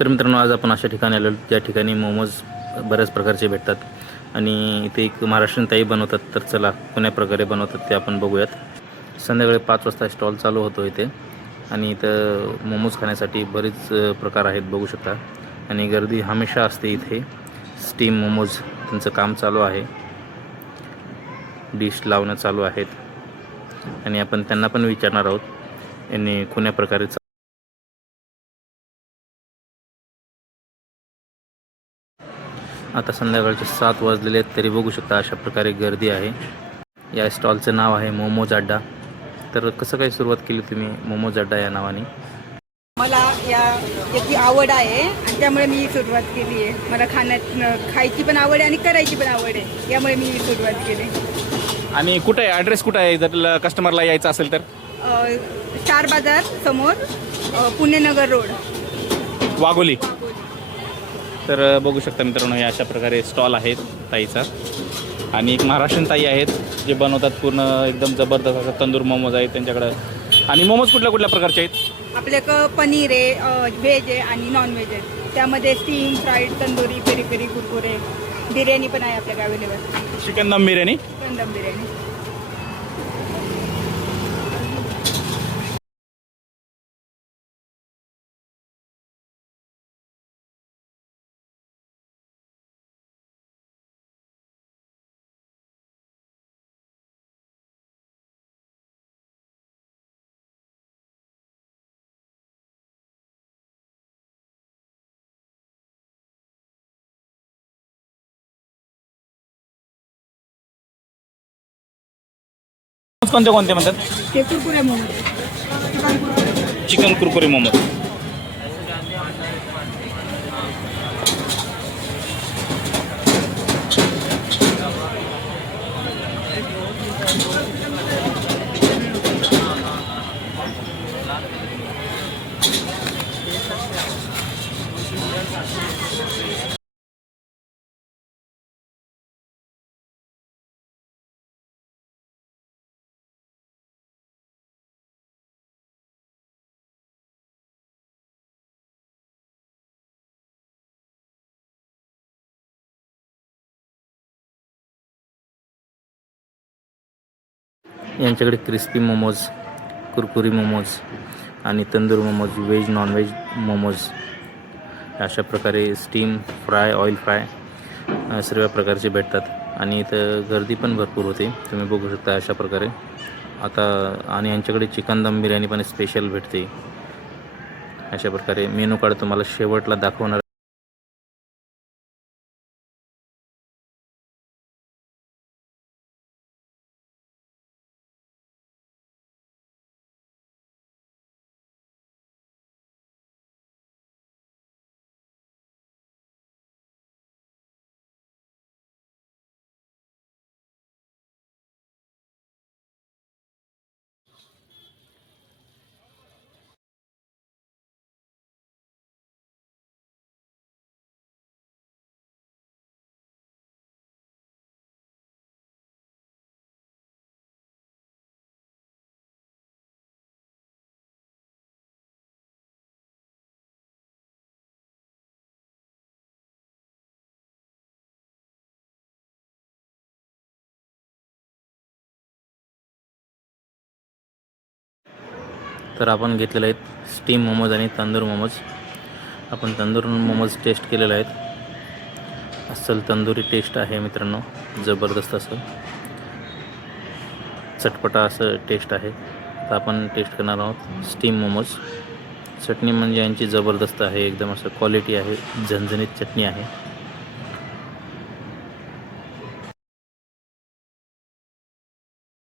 तर मित्रांनो, आज आपण अशा ठिकाणी आलेलो ज्या ठिकाणी मोमोज बऱ्याच प्रकारचे भेटतात आणि इथे एक महाराष्ट्रीयन ताई बनवतात. तर चला, कोण्या प्रकारे बनवतात ते आपण बघूयात. संध्याकाळी 5 वाजता स्टॉल चालू होतो इथे आणि इथं मोमोज खाण्यासाठी बरेच प्रकार आहेत, बघू शकता. आणि गर्दी हमेशा असते इथे. स्टीम मोमोज त्यांचं काम चालू आहे, डिश लावणं चालू आहेत आणि आपण त्यांना पण विचारणार आहोत यांनी कोण्या प्रकारे. आता संध्याकाळचे 7 वाजलेले आहेत, तरी बघू शकता अशा प्रकारे गर्दी आहे. या स्टॉलचं नाव आहे मोमोज अड्डा. तर कसं काय सुरुवात केली तुम्ही मोमोज अड्डा या नावाने? मला याची आवड आहे आणि त्यामुळे मी सुरुवात केली आहे. मला खायची पण आवड आहे आणि करायची पण आवड आहे, यामुळे मी सुरुवात केली. आणि कुठे आहे ॲड्रेस, कुठं आहे जर कस्टमरला यायचं असेल तर? स्टार बाजार समोर, पुणे नगर रोड, वाघोली. तर बघू शकता मित्रांनो, हे अशा प्रकारे स्टॉल आहेत ताईचा. आणि एक महाराष्ट्रीयन ताई आहेत जे बनवतात पूर्ण एकदम जबरदस्त असा तंदूर मोमोज आहे त्यांच्याकडं. आणि मोमोज कुठल्या कुठल्या प्रकारचे आहेत? आपल्याकडं पनीर आहे, व्हेज आहे आणि नॉन व्हेज आहे. त्यामध्ये steam, fried, tandoori, peri peri, kurkure, biryani पण आहे आपल्याकडे अवेलेबल. चिकन दम बिर्याणी. चिकन दम बिर्याणी. कोणते कोणते म्हणतात? ते कुरकुरे मोमोज. चिकन कुरकुरे मोमोज. यांच्याकडे क्रिस्पी मोमोज, कुरकुरी मोमोज आणि tandoor momos, veg non veg momos अशा प्रकारे स्टीम, फ्राय, ऑइल फ्राय सर्व प्रकारचे भेटतात. आणि इथं गर्दी पण भरपूर होते, तुम्ही बघू शकता अशा प्रकारे. आता आणि यांच्याकडे चिकन दम बिर्याणी पण स्पेशल भेटते. अशा प्रकारे मेनू कार्ड तुम्हाला शेवटला दाखवणार. तर आपण घेतलेले आहेत स्टीम मोमोज आणि तंदूर मोमोज. आपण तंदूर मोमोज टेस्ट केलेले आहेत. अस्सल तंदुरी टेस्ट आहे मित्रांनो, जबरदस्त असं चटपटा असं टेस्ट आहे. तर आपण टेस्ट करणार आहोत स्टीम मोमोज. चटणी म्हणजे यांची जबरदस्त आहे, एकदम असं क्वालिटी आहे, झणझणीत चटणी आहे.